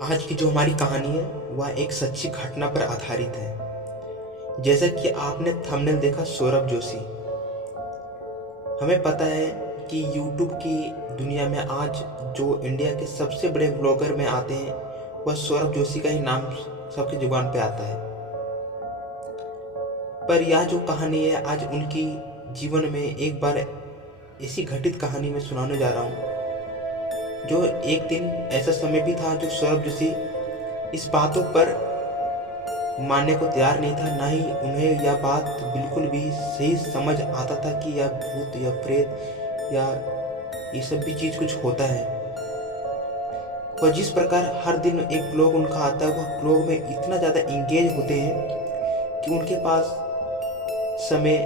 आज की जो हमारी कहानी है वह एक सच्ची घटना पर आधारित है। जैसा कि आपने थंबनेल देखा, सौरभ जोशी। हमें पता है कि यूट्यूब की दुनिया में आज जो इंडिया के सबसे बड़े ब्लॉगर में आते हैं वह सौरभ जोशी का ही नाम सबके जुबान पे आता है। पर यह जो कहानी है आज उनकी जीवन में एक बार ऐसी घटित कहानी में सुनाने जा रहा हूँ, जो एक दिन ऐसा समय भी था जो सौरभ जोशी इस बातों पर मानने को तैयार नहीं था। ना ही उन्हें यह बात बिल्कुल भी सही समझ आता था कि यह भूत या प्रेत या ये सब भी चीज़ कुछ होता है। और जिस प्रकार हर दिन एक ब्लॉग उनका आता है, वह ब्लॉग में इतना ज़्यादा इंगेज होते हैं कि उनके पास समय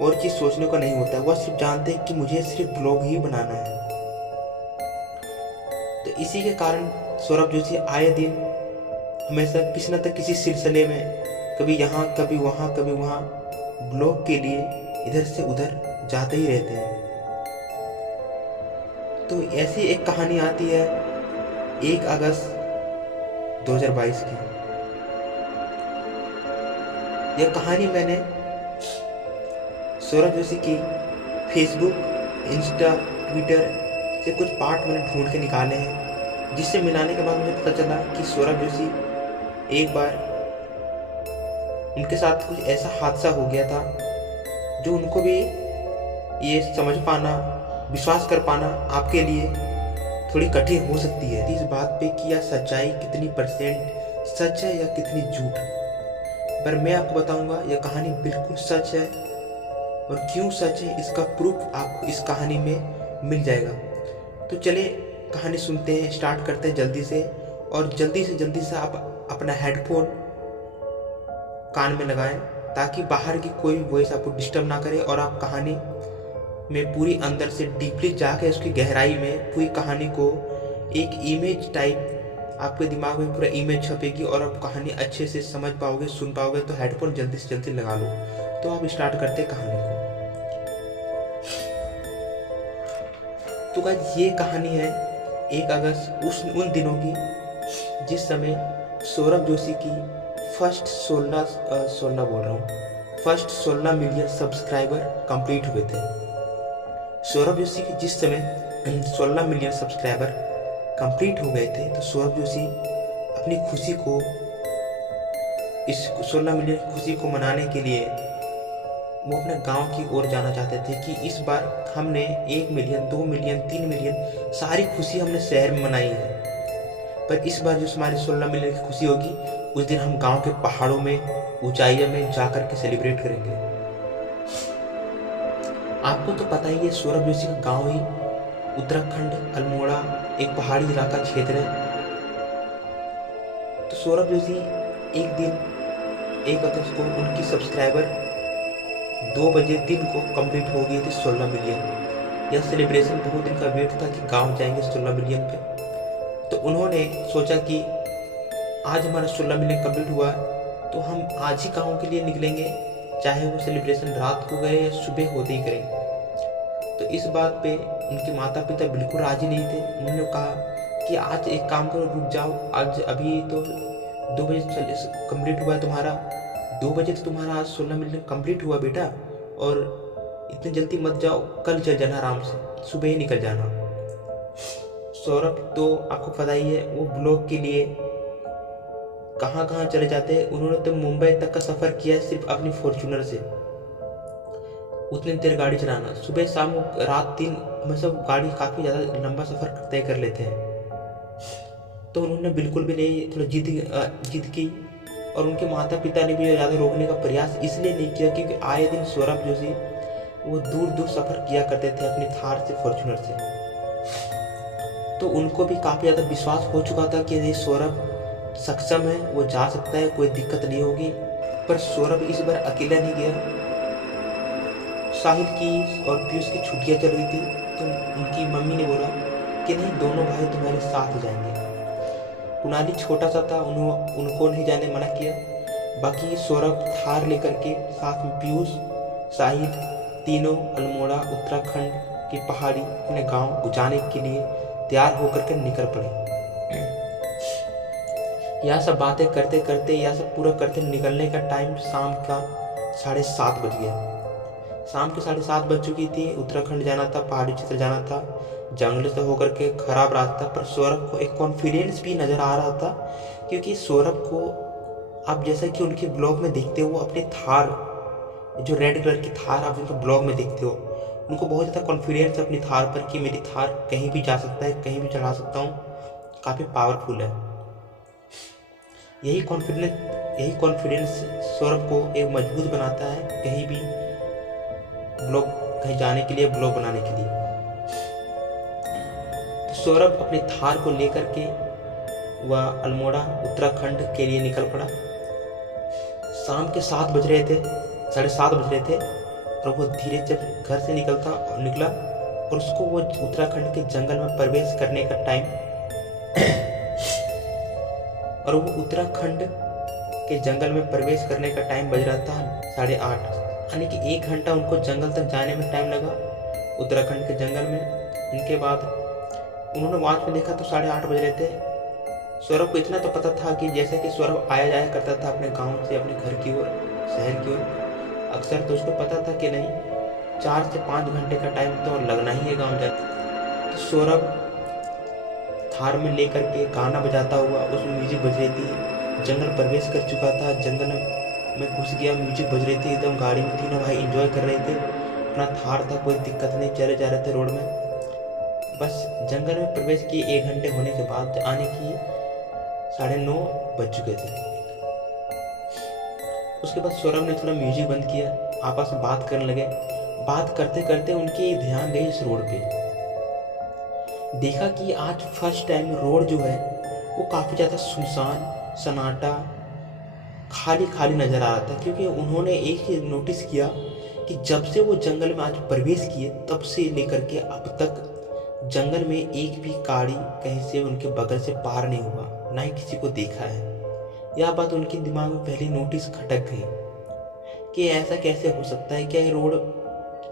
और चीज़ सोचने को नहीं होता है। वह सिर्फ जानते हैं कि मुझे सिर्फ ब्लॉग ही बनाना है। तो इसी के कारण सौरभ जोशी आए दिन हमेशा किसी न किसी सिलसिले में कभी यहाँ कभी वहाँ कभी वहाँ ब्लॉग के लिए इधर से उधर जाते ही रहते हैं। तो ऐसी एक कहानी आती है 1 अगस्त 2022 की। यह कहानी मैंने सौरभ जोशी की फेसबुक, इंस्टा, ट्विटर से कुछ पार्ट मैंने ढूंढ के निकाले हैं, जिससे मिलाने के बाद मुझे पता चला कि सौरभ जोशी एक बार उनके साथ कुछ ऐसा हादसा हो गया था जो उनको भी ये समझ पाना, विश्वास कर पाना आपके लिए थोड़ी कठिन हो सकती है। इस बात पे कि यह सच्चाई कितनी % सच है या कितनी झूठ, पर मैं आपको बताऊंगा यह कहानी बिल्कुल सच है। और क्यों सच है इसका प्रूफ आपको इस कहानी में मिल जाएगा। तो चलिए कहानी सुनते हैं, स्टार्ट करते हैं जल्दी से। और जल्दी से आप अपना हेडफोन कान में लगाएं ताकि बाहर की कोई वॉइस आपको डिस्टर्ब ना करे और आप कहानी में पूरी अंदर से डीपली जाके उसकी गहराई में पूरी कहानी को एक इमेज टाइप आपके दिमाग में पूरा इमेज छपेगी और आप कहानी अच्छे से समझ पाओगे, सुन पाओगे। तो हेडफोन जल्दी से जल्दी लगा लो। तो आप स्टार्ट करते हैं कहानी को। तो गाइस ये कहानी है 1 अगस्त उन दिनों की जिस समय सौरभ जोशी की फर्स्ट 16 मिलियन सब्सक्राइबर कंप्लीट हुए थे। सौरभ जोशी के जिस समय 16 मिलियन सब्सक्राइबर कंप्लीट हो गए थे, तो सौरभ जोशी अपनी खुशी को, इस 16 मिलियन खुशी को मनाने के लिए वो अपने गांव की ओर जाना चाहते थे कि इस बार हमने 1 मिलियन 2 मिलियन 3 मिलियन सारी खुशी हमने शहर में मनाई है, पर इस बार जो हमारी 16 मिलियन की खुशी होगी उस दिन हम गांव के पहाड़ों में, ऊंचाइयों में जाकर के सेलिब्रेट करेंगे। आपको तो पता ही है सौरभ जोशी का गांव ही उत्तराखंड अल्मोड़ा एक पहाड़ी इलाका क्षेत्र है। तो सौरभ जोशी एक दिन 1 अगस्त को उनकी सब्सक्राइबर 2 बजे दिन को कंप्लीट हो गई थी 16 मिलियन। यह सेलिब्रेशन बहुत दिन का वेट था कि गांव जाएंगे 16 मिलियन पे। तो उन्होंने सोचा कि आज हमारा 16 मिलियन कंप्लीट हुआ तो हम आज ही गांव के लिए निकलेंगे, चाहे वो सेलिब्रेशन रात को करें या सुबह होते ही करें। तो इस बात पे उनके माता पिता बिल्कुल राजी नहीं थे। उन्होंने कहा कि आज एक काम करो, रुक जाओ, आज अभी तो 2 बजे कंप्लीट हुआ है तुम्हारा, 2 बजे तो तुम्हारा आज 16 मिलियन कंप्लीट हुआ बेटा, और इतनी जल्दी मत जाओ, कल चल जाना, आराम से सुबह ही निकल जाना। सौरभ तो आपको पता ही है वो ब्लॉग के लिए कहाँ कहाँ चले जाते हैं। उन्होंने तो मुंबई तक का सफ़र किया है सिर्फ अपनी फॉर्च्यूनर से। उतनी देर गाड़ी चलाना, सुबह शाम रात 3 में सब गाड़ी काफ़ी ज़्यादा लंबा सफ़र तय कर लेते हैं। तो उन्होंने बिल्कुल भी नहीं, थोड़ा जिद की। और उनके माता पिता ने भी ज़्यादा रोकने का प्रयास इसलिए नहीं किया क्योंकि आए दिन सौरभ जोशी वो दूर दूर सफ़र किया करते थे अपनी थार से, फॉर्च्यूनर से। तो उनको भी काफ़ी ज़्यादा विश्वास हो चुका था कि ये सौरभ सक्षम है, वो जा सकता है, कोई दिक्कत नहीं होगी। पर सौरभ इस बार अकेला नहीं गया। साहिल की और पीयूष की छुट्टियाँ चल रही थी, तो उनकी मम्मी ने बोला कि नहीं, दोनों भाई तुम्हारे साथ जाएंगे। कुणाली छोटा सा था, उनको नहीं जाने मना किया। बाकी सौरभ थार लेकर के साथ में पीयूष, साहिल तीनों अल्मोड़ा उत्तराखंड की पहाड़ी अपने गांव जाने के लिए तैयार होकर के निकल पड़े। यह सब बातें करते करते, यह सब पूरा करते निकलने का टाइम शाम का 7:30 बज गया। शाम के 7:30 बज चुकी थी। उत्तराखंड जाना था, पहाड़ी क्षेत्र जाना था, जंगल से होकर के खराब रास्ता। पर सौरभ को एक कॉन्फिडेंस भी नज़र आ रहा था, क्योंकि सौरभ को आप जैसा कि उनके ब्लॉग में देखते हो, वो अपने थार, जो रेड कलर की थार आप उनके ब्लॉग में देखते हो, उनको बहुत ज़्यादा कॉन्फिडेंस है अपनी थार पर कि मेरी थार कहीं भी जा सकता है, कहीं भी चढ़ा सकता हूँ, काफ़ी पावरफुल है। यही कॉन्फिडेंस सौरभ को एक मजबूत बनाता है कहीं भी ब्लॉग, कहीं जाने के लिए, ब्लॉग बनाने के लिए। तो सौरभ अपने थार को लेकर के वह अल्मोड़ा उत्तराखंड के लिए निकल पड़ा। शाम के 7 बज रहे थे, 7:30 बज रहे थे, और वो धीरे जब घर से निकला और उसको वो उत्तराखंड के जंगल में प्रवेश करने का टाइम और वो उत्तराखंड के जंगल में प्रवेश करने का टाइम बज रहा था 8:30, यानी कि 1 घंटा उनको जंगल तक जाने में टाइम लगा, उत्तराखंड के जंगल में। इनके बाद उन्होंने वॉच में देखा तो 8:30 बज रहे थे। सौरभ को इतना तो पता था कि जैसे कि सौरभ आया जाया करता था अपने गांव से अपने घर की ओर, शहर की ओर अक्सर, तो उसको पता था कि नहीं 4 से 5 घंटे का टाइम तो लगना ही है गाँव जाने। तो सौरभ थार में लेकर के गाना बजाता हुआ, उसमें म्यूजिक बज रही थी, जंगल प्रवेश कर चुका था, जंगल में घुस गया, म्यूजिक बज रही थी, एकदम गाड़ी में तीनों भाई एंजॉय कर रहे थे, अपना थार था, कोई दिक्कत नहीं, चले जा रहे थे रोड में। बस जंगल में प्रवेश किए 1 घंटे होने के बाद आने की 9:30 बज चुके थे। उसके बाद सौरभ ने थोड़ा म्यूजिक बंद किया, आपस में बात करने लगे। बात करते करते उनकी ध्यान गई इस रोड पे। देखा कि आज फर्स्ट टाइम रोड जो है वो काफ़ी ज़्यादा सुनसान, सन्नाटा, खाली खाली नज़र आ रहा था, क्योंकि उन्होंने एक चीज़ नोटिस किया कि जब से वो जंगल में आज प्रवेश किए तब से लेकर के अब तक जंगल में एक भी गाड़ी कहीं से उनके बगल से पार नहीं हुआ, ना ही किसी को देखा है। यह बात उनके दिमाग में पहले नोटिस खटक गई कि ऐसा कैसे हो सकता है, क्या ये रोड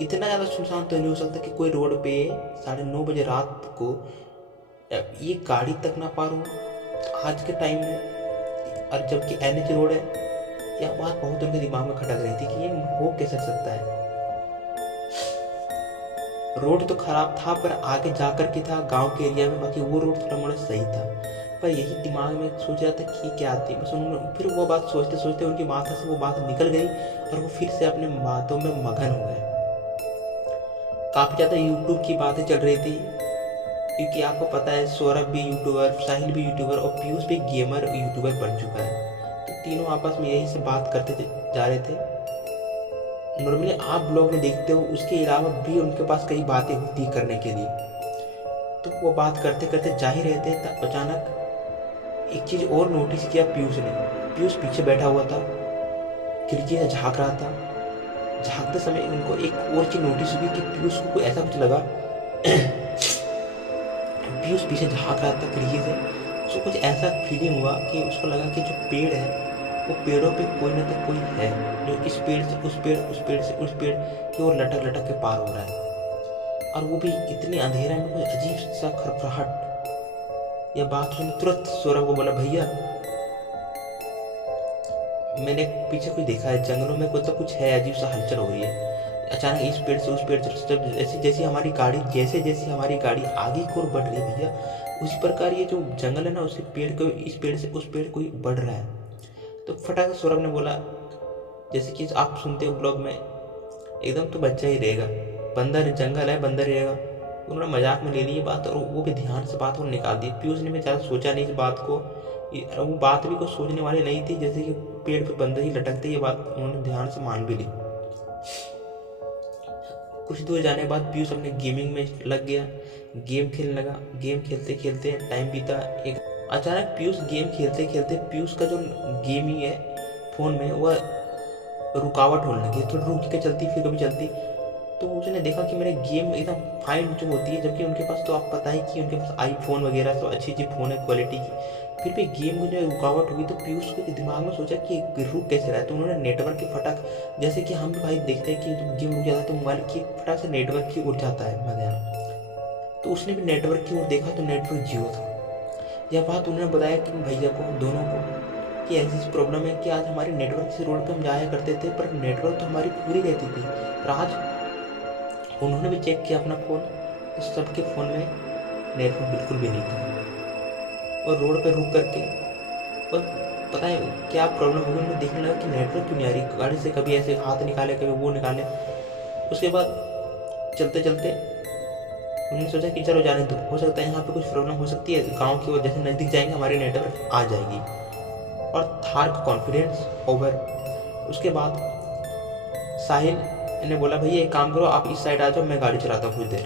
इतना ज़्यादा सुनसान तो नहीं हो सकता कि कोई रोड पे 9:30 बजे रात को ये गाड़ी तक ना पार हो आज के टाइम में, और जबकि NH रोड है। यह बात बहुत उनके दिमाग में खटक रही थी कि ये हो कैसे सकता है। रोड तो खराब था पर आगे जाकर के था गांव के एरिया में, बाकी वो रोड थोड़ा मोड़ा सही था। पर यही दिमाग में सोच रहा था कि क्या आती, बस उन्होंने फिर वो बात सोचते सोचते उनकी माथा से वो बात निकल गई और वो फिर से अपने बातों में मगन हो गए। काफ़ी ज़्यादा यूट्यूब की बातें चल रही थी, क्योंकि आपको पता है सौरभ भी यूट्यूबर, साहिल भी यूट्यूबर और पीयूष भी गेमर यूट्यूबर बन चुका है। तो तीनों आपस में यही से बात करते जा रहे थे। नॉर्मली आप ब्लॉग में देखते हो, उसके अलावा भी उनके पास कई बातें होती करने के लिए। तो वो बात करते करते जा ही रहे थे, तब अचानक एक चीज़ और नोटिस किया पीयूष ने। पीयूष पीछे बैठा हुआ था, खिड़की से झाँक रहा था। झाँकते समय उनको एक और चीज़ नोटिस हुई कि पीयूष को कोई ऐसा कुछ लगा पीयूष पीछे झाँक रहा था खिड़की से, उसको कुछ ऐसा फीलिंग हुआ कि उसको लगा कि जो पेड़ है वो पेड़ों पे कोई ना कोई है, जो इस पेड़ से उस पेड़, उस पेड़ से उस पेड़ की ओर लटक लटक के पार हो रहा है, और वो भी इतने अंधेरा में, कोई अजीब सा खड़खड़ाहट। यह बात सुन तुरंत सौरभ को बोला, भैया मैंने पीछे कुछ देखा है, जंगलों में कोई तो कुछ है, अजीब सा हलचल हो रही है। अचानक इस पेड़ से उस पेड़ से जैसे जैसे हमारी गाड़ी आगे की ओर बढ़ रही है भैया, उसी प्रकार ये जो जंगल है ना, उसी पेड़ को, इस पेड़ से उस पेड़ कोई बढ़ रहा है। तो फटाक से सौरभ ने बोला, जैसे कि आप सुनते हो ब्लॉग में, एकदम तो बच्चा ही रहेगा, बंदर, जंगल है, बंदर रहेगा। उन्होंने मजाक में ले ली ये बात, और वो भी ध्यान से बात को निकाल दी। पीयूष ने भी ज़्यादा सोचा नहीं इस बात को, वो बात भी कुछ सोचने वाली नहीं थी, जैसे कि पेड़ पे बंदर ही लटकते, ये बात उन्होंने ध्यान से मान भी ली। कुछ दूर जाने के बाद पीयूष अपने गेमिंग में लग गया, गेम खेलने लगा। गेम खेलते खेलते टाइम बीता। एक अचानक पीयूष गेम खेलते खेलते पीयूष का जो गेमिंग है फ़ोन में वह रुकावट होने लगी, थोड़ी रुक के चलती फिर कभी चलती। तो उसने देखा कि मेरे गेम एकदम फाइन जो होती है, जबकि उनके पास तो आप पता ही कि उनके पास आईफोन वगैरह तो अच्छी फ़ोन है क्वालिटी की, फिर भी गेम में जो रुकावट हुई। तो पीयूष के दिमाग में सोचा कि रुक कैसे रहा है। तो उन्होंने नेटवर्क की फटाक, जैसे कि हम भी भाई देखते हैं कि जब गेम रुक जाता है तो मोबाइल की फटाक से नेटवर्क की उड़ जाता है ध्यान। तो उसने भी नेटवर्क की ओर देखा तो नेटवर्क जियो था। यह बात उन्होंने बताया कि भैया को, दोनों को, कि ऐसी प्रॉब्लम है कि आज हमारे नेटवर्क से रोड पे हम जाया करते थे पर नेटवर्क तो हमारी पूरी रहती थी, पर आज उन्होंने भी चेक किया अपना फ़ोन तो सबके फ़ोन में नेटवर्क बिल्कुल भी नहीं था। और रोड पे रुक करके और पता है क्या प्रॉब्लम होगी, उन्होंने देखने लगा कि नेटवर्क क्यों नहीं आ रही, गाड़ी से कभी ऐसे हाथ निकाले कभी वो निकाले। उसके बाद चलते चलते उन्होंने सोचा कि चलो जाने दो, हो सकता है यहाँ पे कुछ प्रॉब्लम हो सकती है, गांव की ओर जैसे नज़दीक जाएंगे हमारी नेटवर्क आ जाएगी। और थार का कॉन्फिडेंस ओवर। उसके बाद साहिल ने बोला भैया एक काम करो, आप इस साइड आ जाओ, मैं गाड़ी चलाता हूँ कुछ देर।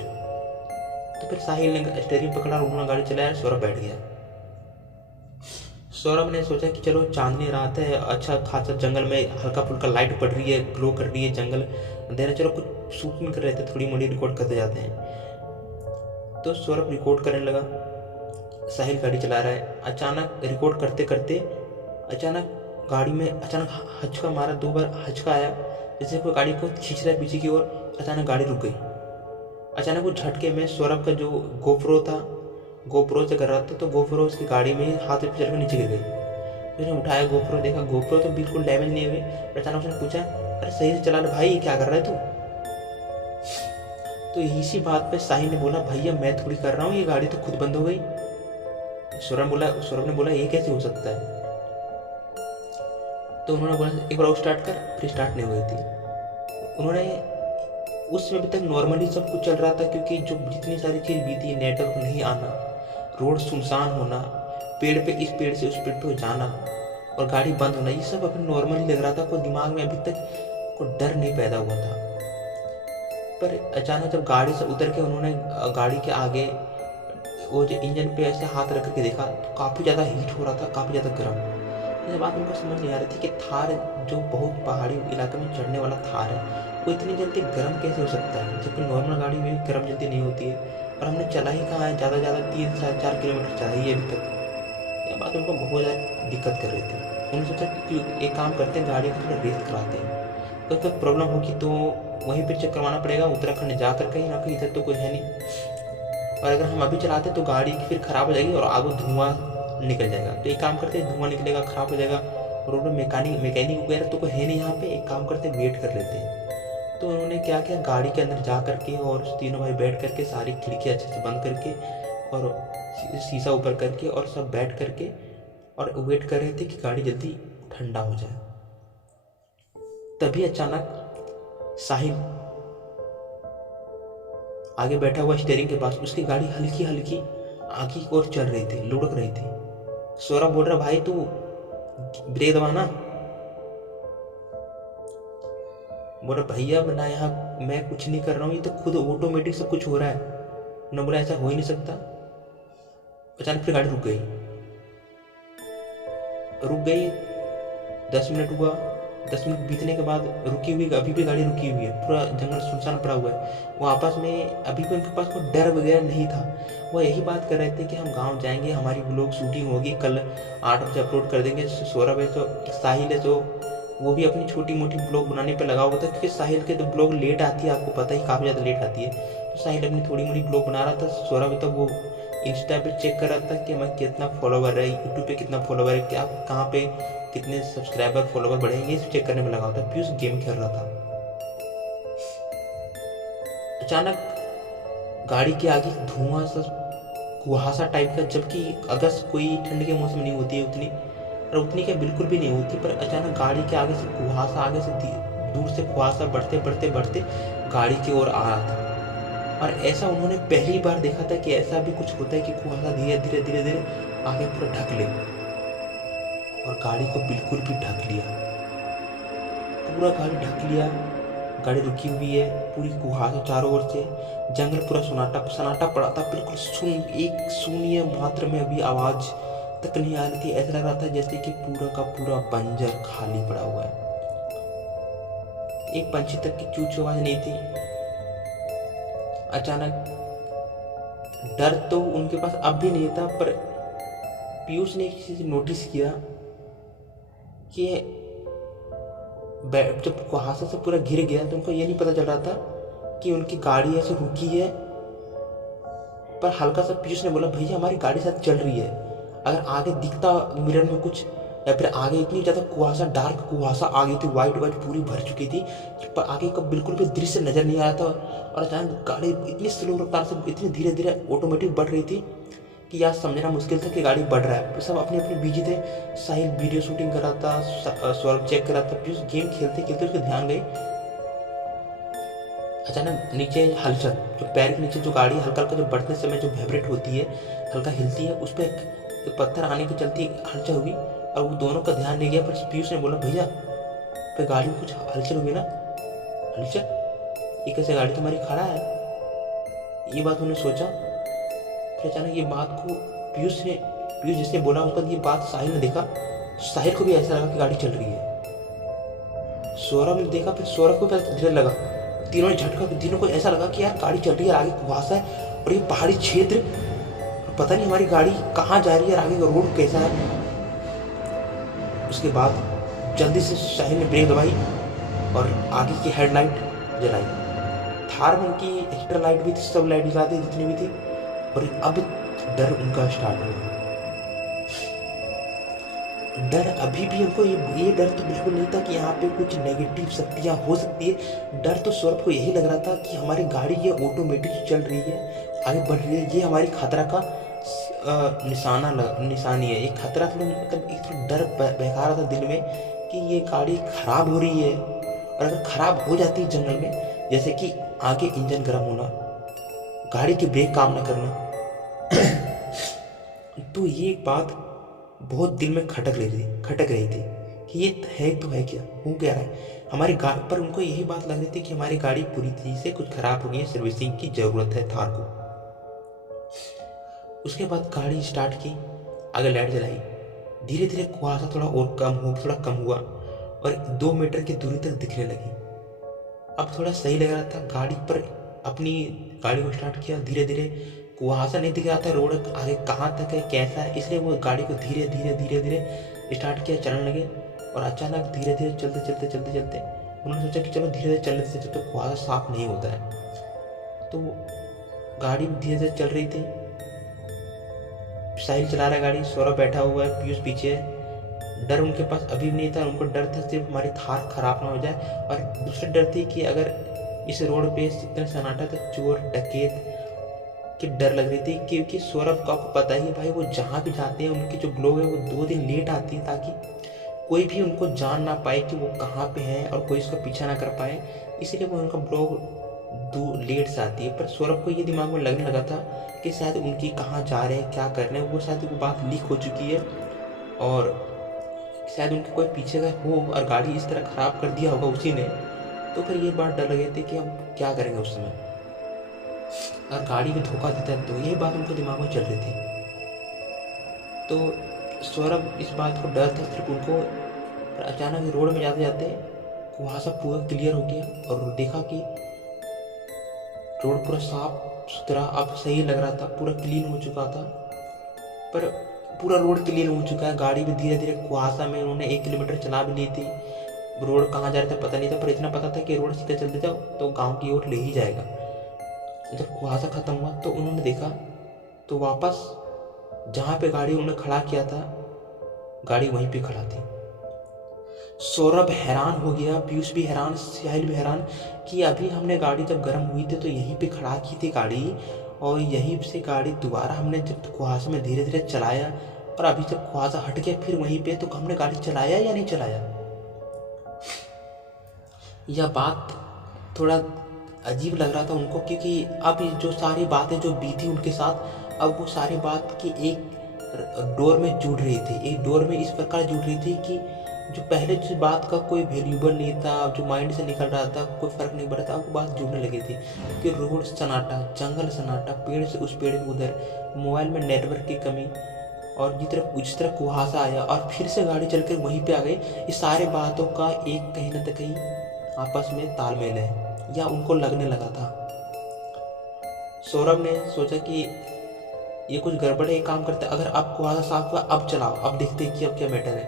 तो फिर साहिल ने स्टीयरिंग पकड़ा, उन्होंने गाड़ी चलाया, सौरभ बैठ गया। सौरभ ने सोचा कि चलो चांदनी रात है, अच्छा खासा जंगल में हल्का फुल्का लाइट पड़ रही है, ग्लो कर रही है जंगल अंधेरा, चलो कुछ शूटिंग कर रहे थे, थोड़ी मोड़ी रिकॉर्ड करते जाते हैं। तो सौरभ रिकॉर्ड करने लगा, साहिल गाड़ी चला रहा है। अचानक रिकॉर्ड करते करते अचानक गाड़ी में अचानक हचका मारा, 2 बार हचका आया, जैसे कोई गाड़ी को खींच रहा है पीछे की ओर। अचानक गाड़ी रुक गई। अचानक वो झटके में सौरभ का जो गोप्रो था, गोप्रो से कर रहा था, तो गोप्रो उसकी गाड़ी में हाथ पे चल कर नीचे गिर गई। उसने उठाया गोप्रो, देखा गोप्रो तो बिल्कुल डैमेज नहीं हुई। अचानक उसने पूछा अरे सही से चला ले भाई, क्या कर रहा है तू। तो इसी बात पे साहिल ने बोला भैया मैं थोड़ी कर रहा हूँ, ये गाड़ी तो खुद बंद हो गई। सौरभ ने बोला ये कैसे हो सकता है। तो उन्होंने बोला एक बार और स्टार्ट कर, फिर स्टार्ट नहीं हुई थी। उन्होंने उसमें अभी तक नॉर्मली सब कुछ चल रहा था, क्योंकि जो जितनी सारी चीज़ बीती, नेटवर्क नहीं आना, रोड सुनसान होना, पेड़ पे इस पेड़ से उस पेड़ पे जाना और गाड़ी बंद होना, ये सब अभी नॉर्मली लग रहा था। कोई दिमाग में अभी तक कोई डर नहीं पैदा हुआ था। पर अचानक जब गाड़ी से उतर के उन्होंने गाड़ी के आगे वो जो इंजन पे ऐसे हाथ रख के देखा तो काफ़ी ज़्यादा हीट हो रहा था, काफ़ी ज़्यादा गर्म। ये बात उनको समझ नहीं आ रही थी कि थार जो बहुत पहाड़ी इलाके में चढ़ने वाला थार है, वो इतनी जल्दी गर्म कैसे हो सकता है, जबकि नॉर्मल गाड़ी में गर्म जल्दी नहीं होती है। और हमने चला ही कहाँ है, ज़्यादा 3 से 4 किलोमीटर चला ही है अभी तक। ये बात उनको बहुत ज़्यादा दिक्कत कर रही थी। उन्होंने सोचा कि एक काम करते हैं, गाड़ी को थोड़ा रेस्ट कराते हैं, तो फिर प्रॉब्लम होगी तो वहीं पर चेक करवाना पड़ेगा, उत्तराखंड जा कर कहीं ना कहीं, इधर तो कोई है नहीं। और अगर हम अभी चलाते तो गाड़ी फिर ख़राब हो जाएगी और आगे धुआं निकल जाएगा। तो एक काम करते हैं, धुआं निकलेगा, ख़राब हो जाएगा, रोड में मैकेनिक वगैरह तो कोई है नहीं यहाँ पे, एक काम करते हैं वेट कर लेते हैं। तो उन्होंने क्या किया, गाड़ी के अंदर जा करके और तीनों भाई बैठ करके सारी खिड़कियाँ अच्छे से बंद करके और शीशा ऊपर करके और सब बैठ करके और वेट कर रहे थे कि गाड़ी जल्दी ठंडा हो जाए। तभी अचानक साहिल आगे बैठा हुआ स्टीयरिंग के पास, उसकी गाड़ी हल्की हल्की आगे की ओर चल रही थी, लुढ़क रही थी। सौरभ बोल रहा भाई तू ब्रेक दबाना। बोला भैया ना यहाँ मैं कुछ नहीं कर रहा हूँ, ये तो खुद ऑटोमेटिक सब कुछ हो रहा है। उन्होंने बोला ऐसा हो ही नहीं सकता। अचानक फिर गाड़ी रुक गई। 10 मिनट हुआ, 10 मिनट बीतने के बाद रुकी हुई, अभी भी गाड़ी रुकी हुई है, पूरा जंगल सुनसान पड़ा हुआ है। वो आपस में अभी भी उनके पास कोई डर वगैरह नहीं था। वो यही बात कर रहे थे कि हम गांव जाएंगे, हमारी ब्लॉग शूटिंग होगी, कल 8 बजे अपलोड कर देंगे। सौरभ है तो साहिल है तो वो भी अपनी छोटी मोटी ब्लॉग बनाने पे लगा हुआ था, क्योंकि साहिल के तो ब्लॉग लेट आती है, आपको पता ही काफ़ी ज़्यादा लेट आती है। तो साहिल अपनी थोड़ी मोटी ब्लॉग बना रहा था, सौरभ तो वो इंस्टा पे चेक कर रहा था कि हमें कितना फॉलोवर है, यूट्यूब पे कितना फॉलोवर है, क्या कहाँ पे कितने सब्सक्राइबर फॉलोवर बढ़े, ये सब चेक करने में लगा होता है। पीयूष गेम खेल रहा था। अचानक गाड़ी के आगे धुआं सा, कुहासा टाइप का, जबकि अगस्त कोई ठंड के मौसम नहीं होती है उतनी, और उतनी क्या बिल्कुल भी नहीं होती, पर अचानक गाड़ी के आगे से कुहासा, आगे से दूर से कुहासा बढ़ते बढ़ते बढ़ते गाड़ी की ओर आ रहा था। और ऐसा उन्होंने पहली बार देखा था कि ऐसा भी कुछ होता है कि कुहासा धीरे धीरे धीरे धीरे आगे पूरा ढक ले, और गाड़ी को बिल्कुल भी ढक लिया, पूरा गाड़ी ढक लिया। गाड़ी रुकी हुई है, पूरी कुहासा चारों ओर से, जंगल पूरा सन्नाटा सन्नाटा पड़ा था, बिल्कुल सुन, एक शून्य मात्र में अभी आवाज तक नहीं आ रही थी। ऐसा लग रहा था जैसे कि पूरा का पूरा बंजर खाली पड़ा हुआ है। एक पंछी तक की चूं चूं आवाज नहीं थी। अचानक डर तो उनके पास अब भी नहीं था, पर पीयूष ने एक चीज नोटिस किया कि जब कुहासा से पूरा घिर गया तो उनको ये नहीं पता चल रहा था कि उनकी गाड़ी ऐसे रुकी है, पर हल्का सा पीयूष ने बोला भैया हमारी गाड़ी साथ चल रही है। अगर आगे दिखता मिरर में कुछ, या फिर आगे इतनी ज़्यादा कुहासा, डार्क कुहासा आ गई थी, वाइट वाइट पूरी भर चुकी थी, पर आगे का बिल्कुल भी दृश्य नज़र नहीं आ रहा था। और अचानक गाड़ी इतनी स्लो रफ्तार से, इतनी धीरे धीरे ऑटोमेटिक बढ़ रही थी कि यार समझना मुश्किल था कि गाड़ी बढ़ रहा है। सब अपने अपने बिजी थे। साहिल वीडियो शूटिंग कर रहा था, सौरभ चेक कर रहा था, पीयूष गेम खेलते खेलते उसके ध्यान गई, अचानक नीचे हलचल, जो पैर के नीचे जो गाड़ी हल्का हल्का जो बढ़ते समय जो वाइब्रेट होती है, हल्का हिलती है, उस पर एक पत्थर आने के चलते हलचल हुई। और वो दोनों का ध्यान नहीं गया, पर पीयूष ने बोला भैया पे गाड़ी में कुछ हलचल हुई ना। हलचल? ये कैसे, गाड़ी तुम्हारी खड़ा है? ये बात उन्होंने सोचा। फिर अचानक ये बात को पीयूष जिसने बोला, उसके बाद ये बात साहिल ने देखा। साहिल को भी ऐसा लगा कि गाड़ी चल रही है। सौरभ ने देखा, फिर सौरभ को धीरे लगा। तीनों ने झटका, तीनों को ऐसा लगा कि यार गाड़ी चल रही है, आगे कुहासा है और ये पहाड़ी क्षेत्र, पता नहीं हमारी गाड़ी कहाँ जा रही है और आगे का रोड कैसा है। उसके बाद जल्दी से साहिल ने ब्रेक दबाई और आगे की हेडलाइट जलाई। थार में उनकी एक्स्ट्रा लाइट भी थी, सब लाइट जला दी जितनी भी थी। और अब डर उनका स्टार्ट हुआ। डर अभी भी उनको, ये डर तो बिल्कुल नहीं था कि यहाँ पे कुछ नेगेटिव शक्तियाँ हो सकती है। डर तो सौरभ को यही लग रहा था कि हमारी गाड़ी ये ऑटोमेटिक चल रही है, आगे बढ़ रही है, ये हमारी खतरा का निशानी है। एक खतरा थोड़ा, मतलब एक थोड़ा डर बहका रहा था दिल में कि ये गाड़ी खराब हो रही है, और अगर खराब हो जाती है जंगल में, जैसे कि आगे इंजन गर्म होना, गाड़ी की ब्रेक काम न करना, तो ये बात बहुत दिल में खटक रही थी कि ये है तो है क्या, हो क्या रहा है हमारी गाड़ी पर। उनको यही बात लग रही थी कि हमारी गाड़ी पूरी तरीके से कुछ खराब हो गई है, सर्विसिंग की जरूरत है थार को। उसके बाद गाड़ी स्टार्ट की, आगे लाइट जलाई, धीरे धीरे कुहासा थोड़ा कम हुआ और 2 मीटर की दूरी तक दिखने लगी। अब थोड़ा सही लग रहा था। गाड़ी पर अपनी गाड़ी को स्टार्ट किया, धीरे धीरे कुहासा नहीं दिख रहा था, रोड आगे कहाँ तक है कैसा है, इसलिए वो गाड़ी को धीरे धीरे स्टार्ट किया, चलने लगे। और अचानक धीरे धीरे चलते उन्होंने सोचा कि चलो धीरे धीरे चलने से तो कुहासा साफ नहीं होता है। तो गाड़ी धीरे धीरे चल रही थी, साहिल चला रहा है गाड़ी, सौरभ बैठा हुआ है, पीयूष पीछे है। डर उनके पास अभी भी नहीं था, उनको डर था सिर्फ हमारी थार खराब ना हो जाए, और दूसरा डर थी कि अगर इस रोड पे इतना सन्नाटा था, चोर डकैत की डर लग रही थी। क्योंकि सौरभ को आपको पता ही है भाई, वो जहाँ भी जाते हैं उनकी जो ब्लॉग है वो 2 दिन लेट आती है, ताकि कोई भी उनको जान ना पाए कि वो कहाँ पे है और कोई उसका पीछा ना कर पाए, इसीलिए वो उनका ब्लॉग लेट से आती है। पर सौरभ को ये दिमाग में लगने लगा था कि शायद उनकी कहाँ जा रहे हैं, क्या कर रहे हैं, वो शायद वो बात लीक हो चुकी है और शायद उनके कोई पीछे का हो और गाड़ी इस तरह ख़राब कर दिया होगा उसी ने। तो फिर ये बात डर लगे थे कि हम क्या करेंगे उस समय, अगर गाड़ी में धोखा देता है तो। ये बात उनके दिमाग में चल रही थी। तो सौरभ इस बात को डर था सिर्फ उनको। अचानक रोड में जाते जाते कुहासा पूरा क्लियर हो गया और देखा कि रोड पूरा साफ सुथरा, अब सही लग रहा था, पूरा क्लीन हो चुका था। पर पूरा रोड क्लीन हो चुका है, गाड़ी भी धीरे धीरे कुहासा में, उन्होंने 1 किलोमीटर चला भी ली थी। रोड कहाँ जा रहा था पता नहीं था, पर इतना पता था कि रोड सीधा चलते जाओ तो गांव की ओर ले ही जाएगा। जब कुहासा खत्म हुआ तो उन्होंने देखा तो वापस जहाँ पे गाड़ी उन्होंने खड़ा किया था, गाड़ी वहीं पे खड़ा थी। सौरभ हैरान हो गया, पीयूष भी हैरान, साहिल भी हैरान कि अभी हमने गाड़ी जब गर्म हुई थी तो यहीं पे खड़ा की थी गाड़ी, और यहीं से गाड़ी दोबारा हमने जब कुहासा में धीरे धीरे चलाया, और अभी जब कुहासा हट गया फिर वहीं पे, तो हमने गाड़ी चलाया या नहीं चलाया। यह बात थोड़ा अजीब लग रहा था उनको, क्योंकि अब जो सारी बातें जो बीती उनके साथ, अब वो सारी बात की एक डोर में जुड़ रही थी, एक डोर में इस प्रकार जुड़ रही थी कि जो पहले जिस बात का कोई वैल्यूबल नहीं था, जो माइंड से निकल रहा था, कोई फर्क नहीं पड़ रहा था, अब बात जुड़ने लगी थी कि रोड सन्नाटा, जंगल सन्नाटा, पेड़ से उस पेड़ उधर, मोबाइल में नेटवर्क की कमी, और जिस तरह कुहासा आया और फिर से गाड़ी चलकर वहीं पे आ गई। ये सारे बातों का एक कहीं न कहीं आपस में तालमेल है, या उनको लगने लगा था। सौरभ ने सोचा कि ये कुछ गड़बड़ है, एक काम करते, अगर अब कुहासा साफ हुआ अब चलाओ, अब देखते हैं कि अब क्या मैटर है।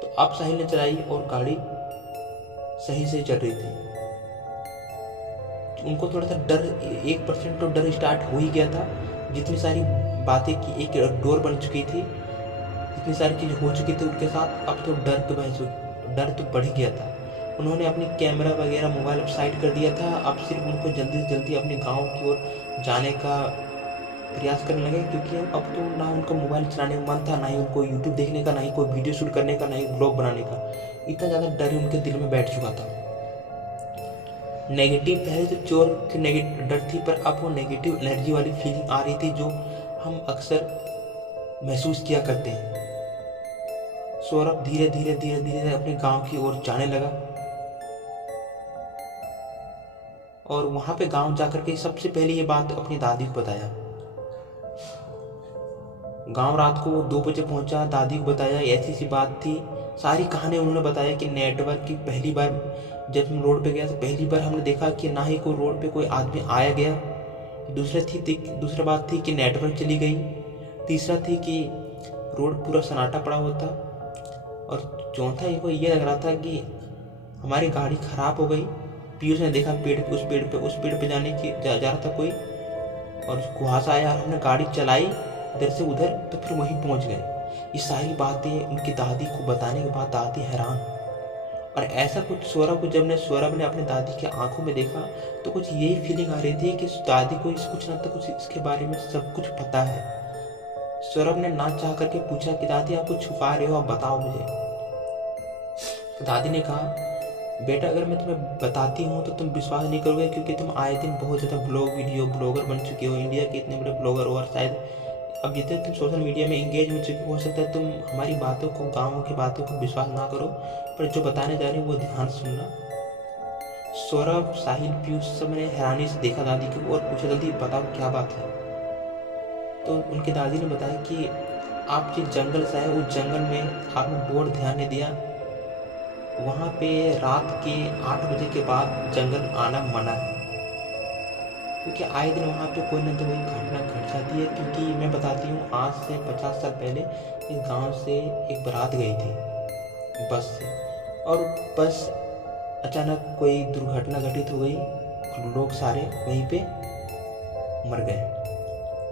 तो अब साहिल ने चलाई और गाड़ी सही से चल रही थी। उनको थोड़ा सा डर, 1% तो डर स्टार्ट हो ही गया था। जितनी सारी बातें की, एक डोर बन चुकी थी, इतनी सारी चीज़ हो चुकी थी उनके साथ। अब तो डर तो बढ़ गया था। उन्होंने अपनी कैमरा वगैरह मोबाइल साइड कर दिया था। अब सिर्फ उनको जल्दी से जल्दी अपने गांव की ओर जाने का प्रयास करने लगे, क्योंकि अब तो ना उनको मोबाइल चलाने का मन था, ना ही उनको यूट्यूब देखने का, ना ही कोई वीडियो शूट करने का, ना ही ब्लॉग बनाने का। इतना ज़्यादा डर उनके दिल में बैठ चुका था। नेगेटिव, पहले तो चोर की नेगेटिव डर थी, पर अब वो नेगेटिव एनर्जी वाली फीलिंग आ रही थी जो हम अक्सर महसूस किया करते हैं। सौरभ धीरे धीरे धीरे धीरे अपने गांव की ओर जाने लगा, और वहां पे गांव जाकर के सबसे पहले ये बात अपनी दादी को बताया। गांव रात को 2 बजे पहुंचा, दादी को बताया ऐसी सी बात थी। सारी कहानी उन्होंने बताया कि नेटवर्क की पहली बार जब हम रोड पे गया तो पहली बार हमने देखा कि ना ही कोई रोड पे कोई आदमी आया गया। दूसरा बात थी कि नेटवर्क चली गई। तीसरा थी कि रोड पूरा सन्नाटा पड़ा हुआ था। और चौथा ये लग रहा था कि हमारी गाड़ी खराब हो गई। पीयूष ने देखा उस पेड़ पे जा रहा था कोई, और कुहासा आया और हमने गाड़ी चलाई इधर से उधर, तो फिर वहीं पहुंच गए। ये सारी बातें उनकी दादी को बताने के बाद दादी हैरान। और ऐसा कुछ सौरभ ने अपनी दादी की आंखों में देखा तो कुछ यही फीलिंग आ रही थी कि दादी को कुछ ना तो कुछ इसके बारे में सब कुछ पता है। सौरभ ने ना चाह करके पूछा कि दादी आप कुछ छुपा रहे हो, आप बताओ मुझे। तो दादी ने कहा, बेटा अगर मैं तुम्हें बताती हूँ तो तुम विश्वास नहीं करोगे, क्योंकि तुम आए दिन बहुत ज़्यादा ब्लॉगर बन चुके हो, इंडिया के इतने बड़े ब्लॉगर हो, और शायद अब जितने तुम सोशल मीडिया में इंगेज हो चुके हो सकता है तुम हमारी बातों को, गाँव की बातों को विश्वास ना करो, पर जो बताने जा रहे हो वो ध्यान से सुनना। सौरभ, साहिल, पीयूष सब ने हैरानी से देखा दादी को और पूछा, जल्दी बताओ क्या बात है। तो उनकी दादी ने बताया कि आप जिस जंगल से आए उस जंगल में आपने बहुत ध्यान नहीं दिया, वहाँ पे रात के 8 बजे के बाद जंगल आना मना है, क्योंकि आए दिन वहाँ पे कोई ना कोई घटना घट जाती है। क्योंकि मैं बताती हूँ, आज से 50 साल पहले इस गांव से एक बारात गई थी बस से, और बस अचानक कोई दुर्घटना घटित हो गई और लोग सारे वहीं पे मर गए।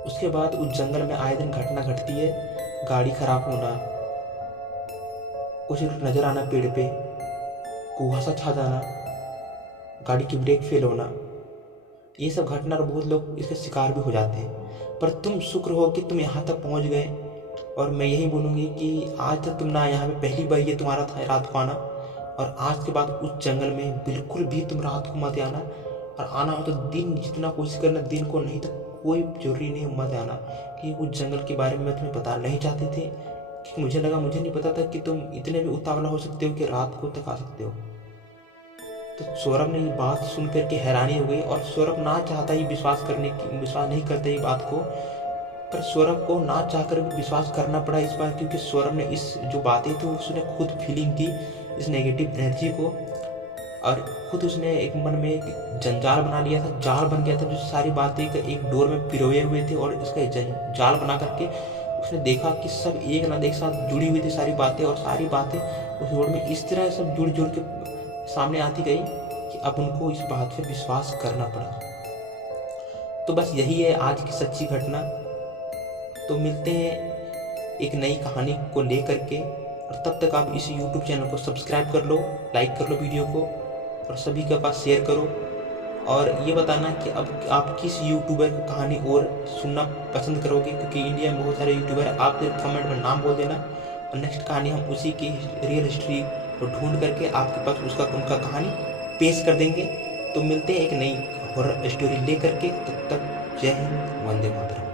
उसके बाद उस जंगल में आए दिन घटना घटती है, गाड़ी खराब होना, कुछ नजर आना पेड़ पे, कुहासा छा जाना, गाड़ी की ब्रेक फेल होना, ये सब घटना और बहुत लोग इसके शिकार भी हो जाते हैं। पर तुम शुक्र हो कि तुम यहाँ तक पहुँच गए। और मैं यही बोलूँगी कि आज तक तुम ना यहाँ पे पहली बार ये तुम्हारा था रात को आना, और आज के बाद उस जंगल में बिल्कुल भी तुम रात को मत आना, और आना हो तो दिन जितना कोशिश करना, दिन को नहीं तो कोई जरूरी नहीं मत आना। कि उस जंगल के बारे में मैं तुम्हें बता नहीं चाहते थे, कि मुझे नहीं पता था कि तुम इतने भी उतावला हो सकते हो कि रात को तक आ सकते हो। तो सौरभ ने ये बात सुन करके हैरानी हो गई, और सौरभ ना चाहता ही विश्वास नहीं करता ये बात को, पर सौरभ को ना चाहकर भी विश्वास करना पड़ा इस बार, क्योंकि सौरभ ने इस जो बातें थी उसने खुद फीलिंग की इस नेगेटिव एनर्जी को, और खुद उसने एक मन में एक जंजाल बना लिया था, जाल बन गया था, जो सारी बातें एक डोर में पिरोए हुए थे, और इसका जाल बना करके उसने देखा कि सब एक ना एक साथ जुड़ी हुई थी सारी बातें, और सारी बातें उस डोर में इस तरह सब जुड़ के सामने आती गई कि अब उनको इस बात पे विश्वास करना पड़ा। तो बस यही है आज की सच्ची घटना। तो मिलते हैं एक नई कहानी को लेकर के, और तब तक आप इस YouTube चैनल को सब्सक्राइब कर लो, लाइक कर लो वीडियो को, और सभी के पास शेयर करो, और ये बताना कि अब आप किस यूट्यूबर की कहानी और सुनना पसंद करोगे, क्योंकि इंडिया में बहुत सारे यूट्यूबर हैं। आप सिर्फ कमेंट में नाम बोल देना, और नेक्स्ट कहानी हम उसी की रियल हिस्ट्री को ढूंढ करके आपके पास उनका कहानी पेश कर देंगे। तो मिलते हैं एक नई हॉरर स्टोरी ले करके, तब तक जय हिंद, वंदे मातरम।